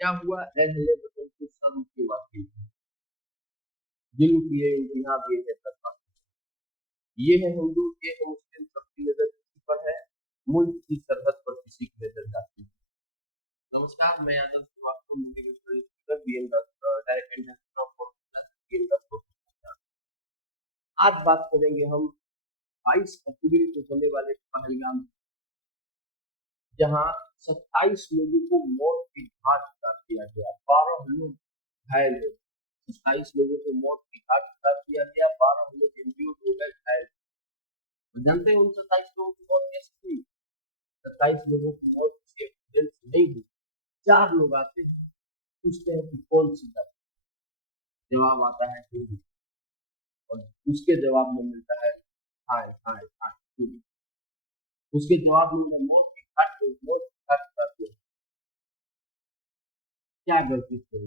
क्या हुआ अहले वतन के सब की वाकई दिल किए इंतहा भी है तक ये है हिंदू ये है मुस्लिम सबकी नजर किसी पर है मुल्क की सरहद पर किसी की नजर जाती है। नमस्कार, मैं Yadav Shrivastava motivational speaker director industry of BMW. आज बात करेंगे हम 22 अप्रैल को होने वाले पहलगाम, जहां 27 लोगों को मौत की घाट उतार दिया गया, 12 लोग घायल हुए। 27 लोगों को मौत की घाट उतार दिया गया, 12 लोग इंजर्ड हो गए, घायल। जानते हैं उन 27 लोगों की मौत कैसे हुई? 27 लोगों की मौत किसी एक्सीडेंट से नहीं हुई। 4 लोग आते हैं, पूछते हैं कि कौन सी जाति, जवाब आता है हिंदू, और उसके जवाब में मिलता है हाय हाय हाय। उसके जवाब में मौत की घाट पे मौत की घाट उतार दिया। क्या गलती थी?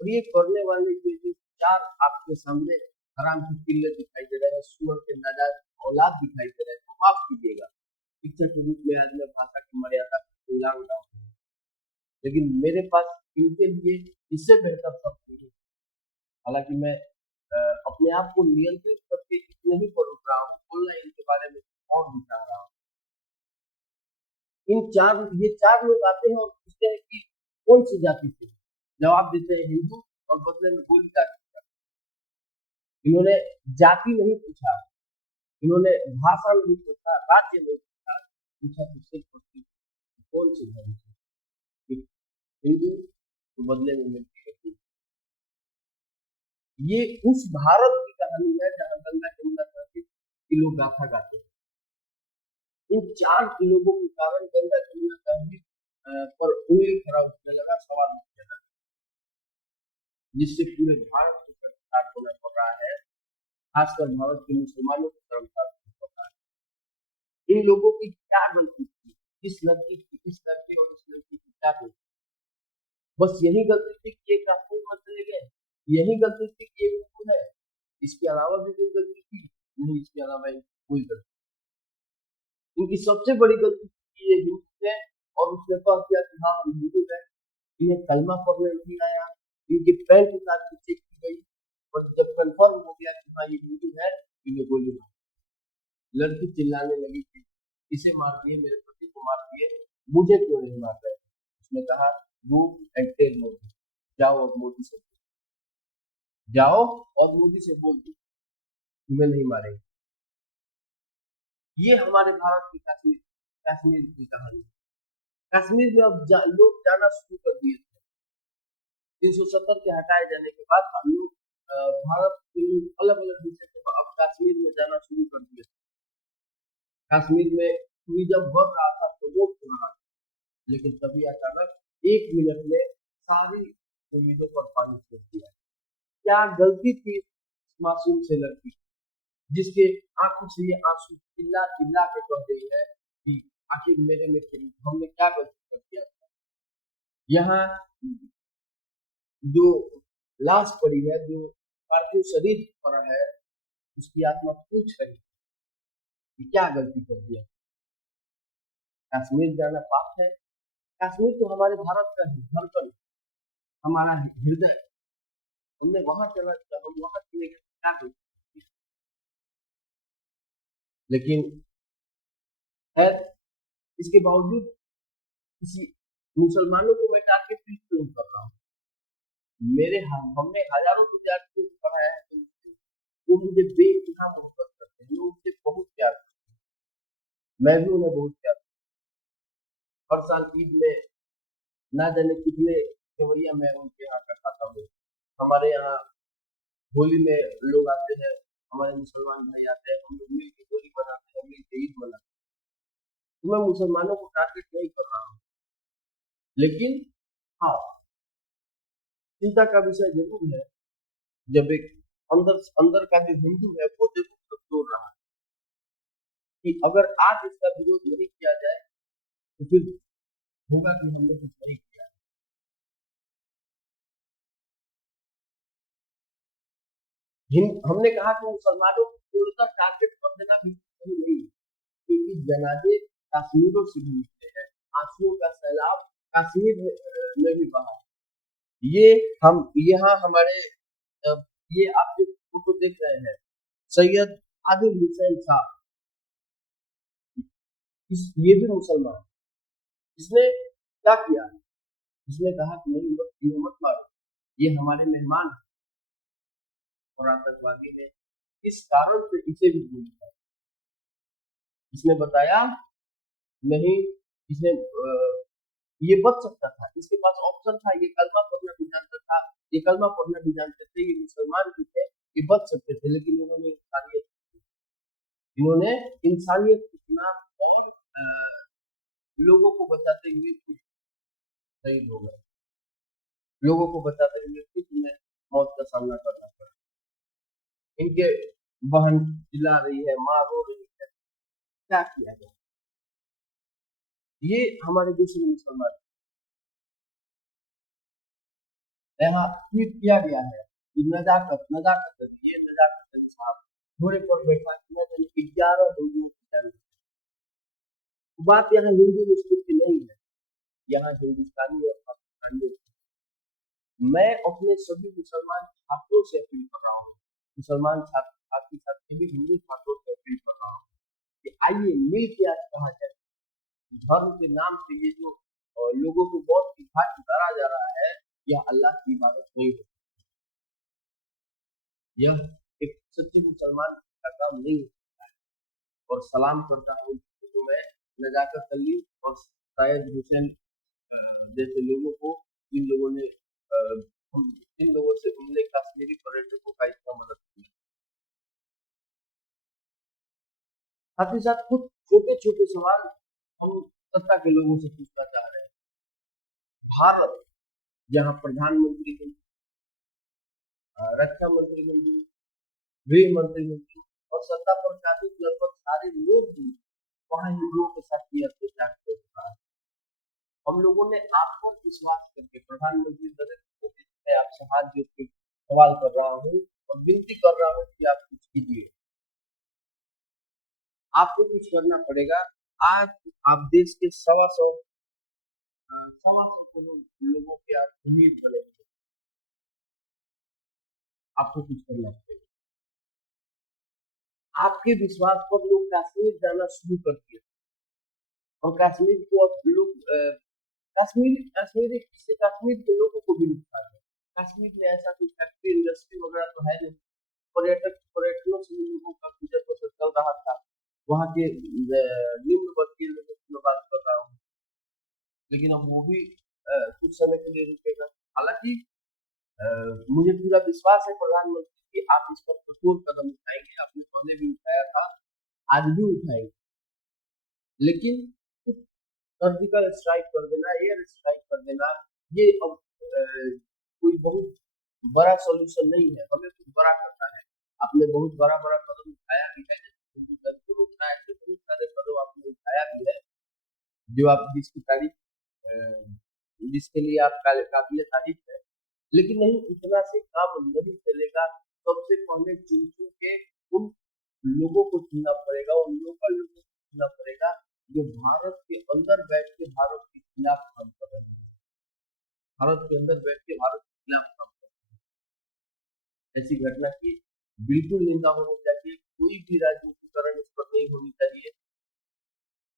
और ये करने वाले जो 4 आपके सामने हराम की पिल्ले दिखाई दे रहे हैं, सुअर के नाजायज औलाद दिखाई दे रहे हैं, तो माफ कीजिएगा, शिक्षक के रूप में आज मैं भाषा की मर्यादा को उल्लंघन रहा हूँ, लेकिन मेरे पास इनके लिए इससे बेहतर शब्द नहीं है। हालांकि मैं अपने आप को नियंत्रित करके इतने ही पर उठ रहा हूँ, बोलना इनके बारे में और भी चाह रहा हूँ। ये 4 लोग आते हैं और पूछते हैं कि कौन सी जाति से, जवाब देते हैं हिंदू, और बदले में गोली जाति। इन्होंने जाति नहीं पूछा, इन्होंने भाषा नहीं पूछा, राज्य नहीं पूछा, पूछा तो सिर्फ कौन सी धर्म से, हिंदू, तो बदले में मिलती है। ये उस भारत की कहानी है जहां गंगा जमुना के लोग गाथा गाते हैं। इन 4 लोगों के कारण गंगा जमुना का भी पर उंगली खड़ा होने लगा, सवाल उठने लगा, जिससे पूरे भारत को शर्मसार होना पड़ रहा है, खासकर भारत के मुसलमानों को शर्मसार होना पड़ रहा है। इन लोगों की क्या गलती थी? इस लड़की की, इस लड़के और इस लड़की की क्या गलती? बस यही गलती थी कि एक रास्ते में चले गए, यही गलती थी कि एक हुक्म है, इसके अलावा भी कोई गलती थी नहीं? इसके अलावा कोई गलती। इनकी सबसे बड़ी गलती थी ये हिंदू है, और उसने कहा किया कि हाँ हम हिंदू है। इन्हें कलमा पढ़ने नहीं आया, इनकी पैंट उतार के चेक की गई, और जब कंफर्म हो गया कि हाँ ये हिंदू है, इन्हें गोली मार। लड़की चिल्लाने लगी थी, इसे मार दिए, मेरे पति को मार दिए, मुझे क्यों नहीं मार रहे? उसने कहा गो एंड टेल मोदी, जाओ और मोदी से जाओ और मोदी से बोल दो तुम्हें नहीं मारेंगे। ये हमारे भारत की कश्मीर की कहानी। कश्मीर में अब लोग जाना शुरू कर दिए थे। 370 के हटाए जाने के बाद हम लोग भारत के लोग अलग अलग हिस्से को अब कश्मीर में जाना शुरू कर दिए थे। कश्मीर में टूरिज्म बढ़ रहा था तो लोग सुन रहा था, लेकिन तभी अचानक 1 मिनट में सारी उम्मीदों पर पानी फेर दिया। क्या गलती थी मासूम से लड़की, जिसके आंखों से ये आंसू चिल्ला चिल्ला के कह रही है कि आखिर मेरे में हमने क्या गलती कर दिया? यहाँ जो लाश पड़ी है, जो पार्थिव शरीर पड़ा है, उसकी आत्मा पूछ रही कि क्या गलती कर दिया? कश्मीर जाना पाप है? कश्मीर तो हमारे भारत का धड़कन, हमारा हृदय, हमने वहां चला, हम वहां चले गए, क्या गलती? लेकिन खैर, इसके बावजूद किसी मुसलमानों को मैं टारगेट क्यों कर रहा हूँ? हमने हजारों विद्यार्थियों को पढ़ाया है, तो वो मुझे बेइंतहा मोहब्बत करते हैं, वो मुझे बहुत प्यार करते हैं, मैं भी उन्हें बहुत प्यार करता हूँ। हर साल ईद में ना जाने कितने सेवैया मैं उनके यहाँ का खाता हूँ। हमारे यहाँ होली में लोग आते हैं, हमारे मुसलमान भाई आते हैं, हम लोग मिलकर होली मनाते हैं, मिलकर ईद मनाते हैं। तो मैं मुसलमानों को टारगेट नहीं कर रहा हूँ, लेकिन हाँ, चिंता का विषय जरूर है जब एक अंदर अंदर का जो हिंदू है वो जरूर कमजोर रहा है कि अगर आज इसका विरोध नहीं किया जाए तो फिर होगा कि हमने कुछ नहीं किया। हमने कहा कि मुसलमानों को छोड़कर टारगेट कर देना भी सही नहीं, क्योंकि जनाजे कश्मीरों से भी निकले हैं, आंसुओं का सैलाब कश्मीर में भी बहा। ये हम यहाँ हमारे ये आप जो फोटो देख रहे हैं, सैयद आदिल हुसैन साहब, ये भी मुसलमान। इसने क्या किया? इसने कहा कि नहीं, ये मत मारो, ये हमारे मेहमान हैं। और आतंकवादी ने इस कारण से इसे भी गोली मारी। इसने बताया नहीं, इसे ये बच सकता था, इसके पास ऑप्शन था, ये कलमा पढ़ना भी जानता था, ये कलमा पढ़ना भी जानते थे, ये मुसलमान भी थे, ये बच सकते थे, लेकिन इन्होंने इंसानियत इतना और लोगों को बचाते हुए खुद शहीद हो गए, लोगों को बचाते हुए खुद में मौत का सामना करना पड़ा। इनके बहन चिल्ला रही है, माँ रो रही है, क्या किया जाए? ये हमारे दूसरे मुसलमान यहाँ ट्वीट किया गया है कि नजाकत नजाकत ये नजाकत अली साहब घोड़े पर बैठा कि 11 हिंदुओं की जान। बात यहाँ हिंदू मुस्लिम की नहीं है, यहाँ हिंदुस्तानी और पाकिस्तानी। मैं अपने सभी मुसलमान छात्रों से अपील कर रहा हूँ, मुसलमान छात्र साथ ही साथ सभी हिंदू छात्रों से अपील कर रहा हूँ कि आइए मिल के आज कहा जाए, धर्म के नाम से ये जो लोगों को बहुत की घाट उतारा जा रहा है, यह अल्लाह की इबादत नहीं है, यह एक सच्चे मुसलमान का काम नहीं होता है। और सलाम करता हूँ तो मैं नजाकत अली और शायद हुसैन जैसे लोगों को, जिन लोगों ने इन लोगों से उनने कश्मीरी पर्यटकों का इतना मदद किया। साथ ही साथ कुछ छोटे छोटे सवाल हम सत्ता के लोगों से पूछना चाह रहे हैं। भारत जहाँ प्रधानमंत्री मंत्री, रक्षा मंत्री मंत्री, गृह मंत्री मंत्री और सत्ता पर काबिज लगभग सारे लोग भी वहाँ हिंदुओं के साथ किया अत्याचार कर रहा है। हम लोगों ने आप पर विश्वास करके प्रधानमंत्री नरेंद्र मोदी से आपसे हाथ जोड़ के सवाल कर रहा हूँ और विनती कर रहा हूँ कि आप कुछ कीजिए, आपको कुछ करना पड़ेगा। आज आप देश के 125 करोड़ लोगों के आप उम्मीद बने, आपको कुछ करना पड़ेगा। आपके विश्वास पर लोग कश्मीर जाना शुरू कर दिए और कश्मीर को अब लोग कश्मीरी इससे कश्मीर के लोगों को भी नुकसान है। कश्मीर में ऐसा कोई फैक्ट्री इंडस्ट्री वगैरह तो है नहीं, पर्यटकों से लोगों का गुजर बसर चल रहा था। वहाँ के निम्न वर्गीय लोगों की मैं बात कर रहा हूँ, लेकिन अब वो भी कुछ समय के लिए रुकेगा। हालांकि मुझे पूरा विश्वास है प्रधानमंत्री कि आप इस पर कठोर कदम उठाएंगे, आपने पहले भी उठाया था, आज भी उठाएंगे, लेकिन कुछ सर्जिकल स्ट्राइक कर देना, एयर स्ट्राइक कर देना, ये अब कोई बहुत बड़ा सॉल्यूशन नहीं है। हमें कुछ बड़ा करना है। आपने बहुत बड़ा बड़ा कदम उठाया भी है, को रोकना है, बहुत सारे कदम आपने उठाया भी है, जो आप जिसकी तारीफ जिसके लिए आप काबिल तारीफ है, लेकिन नहीं, इतना से काम नहीं चलेगा। सबसे पहले चुन चुन के उन लोगों को चुनना पड़ेगा, उन लोकल लोगों को चुनना पड़ेगा जो भारत के अंदर बैठ के भारत के खिलाफ काम कर रहे हैं, भारत के अंदर बैठ के भारत के खिलाफ काम कर रहे हैं। ऐसी घटना की बिल्कुल निंदा होनी चाहिए, कोई भी राजनीतिकरण इस पर नहीं होनी चाहिए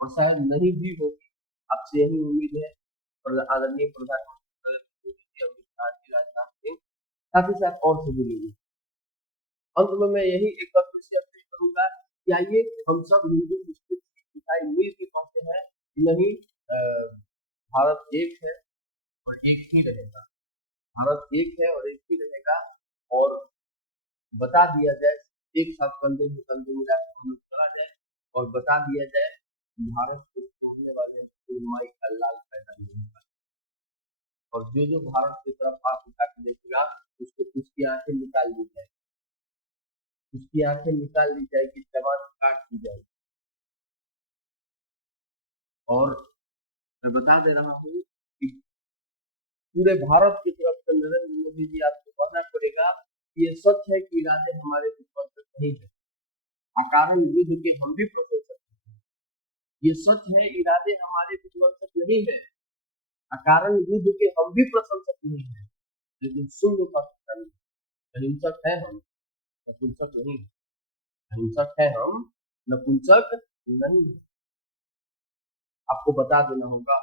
और शायद नहीं भी होगी। आपसे यही उम्मीद है। और आदरणीय प्रधानमंत्री नरेंद्र मोदी जी, अमित शाह जी, राजनाथ सिंह, साथ ही साथ और सभी लोग। अंत में मैं यही एक बार फिर से अपील करूंगा कि आइए हम सब हिंदू मुस्लिम ईसाई मिल के कहते हैं कि नहीं, भारत एक है और एक ही रहेगा, भारत एक है और एक ही रहेगा। और बता दिया जाए, एक साथ कंधे से कंधे मिला के हम लोग चला जाए और बता दिया जाए भारत को छोड़ने वाले कोई माई अल्लाह पैदा नहीं होगा। और जो भारत की तरफ हाथ उठा के देखेगा उसको उसकी आंखें निकाल दी जाए, उसकी आंखें निकाल दी जाएगी, जबान काट दी जाएगी। और मैं बता दे रहा हूँ कि पूरे भारत की तरफ से नरेंद्र मोदी जी आपको कहना पड़ेगा कि ये सच है कि इरादे हमारे दुश्मन से नहीं है, अकारण युद्ध के हम भी प्रशंसक हैं। ये सच है, इरादे हमारे दुश्मन से नहीं है, अकारण युद्ध के हम भी प्रशंसक नहीं है। लेकिन सुन लो पाकिस्तानी, अहिंसक है हम, नपुंसक नहीं है। अहिंसक है हम, नपुंसक नहीं है। आपको बता देना होगा,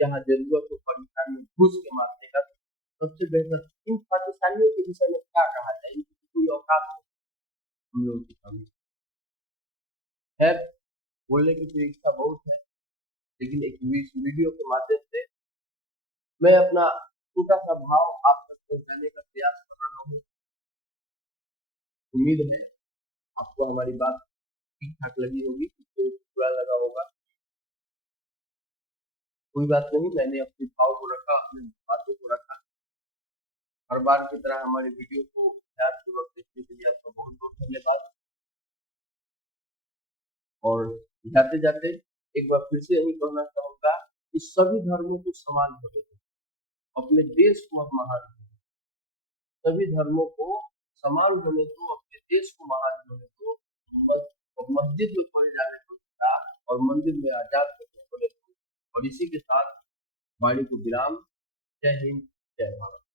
जहाँ जरूरत हो पाकिस्तान में घुस के मारने का, सबसे बेहतर इन पाकिस्तानियों के विषय में क्या कहा जाए, इनकी कोई औकात नहीं हम लोगों के सामने। खैर, बोलने की तो इच्छा बहुत है, लेकिन एक इस वीडियो के माध्यम से मैं अपना छोटा सा भाव आप तक पहुंचाने का प्रयास कर रहा हूँ। उम्मीद है आपको हमारी बात ठीक ठाक लगी होगी, कुछ बुरा लगा होगा, कोई बात नहीं। मैंने अपने भाव को रखा, अपने बातों को रखा। हर बार की तरह हमारे वीडियो को ध्यानपूर्वक देखने के लिए आपका बहुत बहुत धन्यवाद। और जाते जाते एक बार फिर से यही कहना चाहूंगा कि सभी धर्मों को समान होने दो, अपने देश को हम महान होने दो। सभी धर्मों को समान होने दो, अपने देश को महान होने दो। मस्जिद में पढ़े जाने को और मंदिर में आजाद होने दो। और इसी के साथ वाणी को विराम। जय हिंद, जय भारत।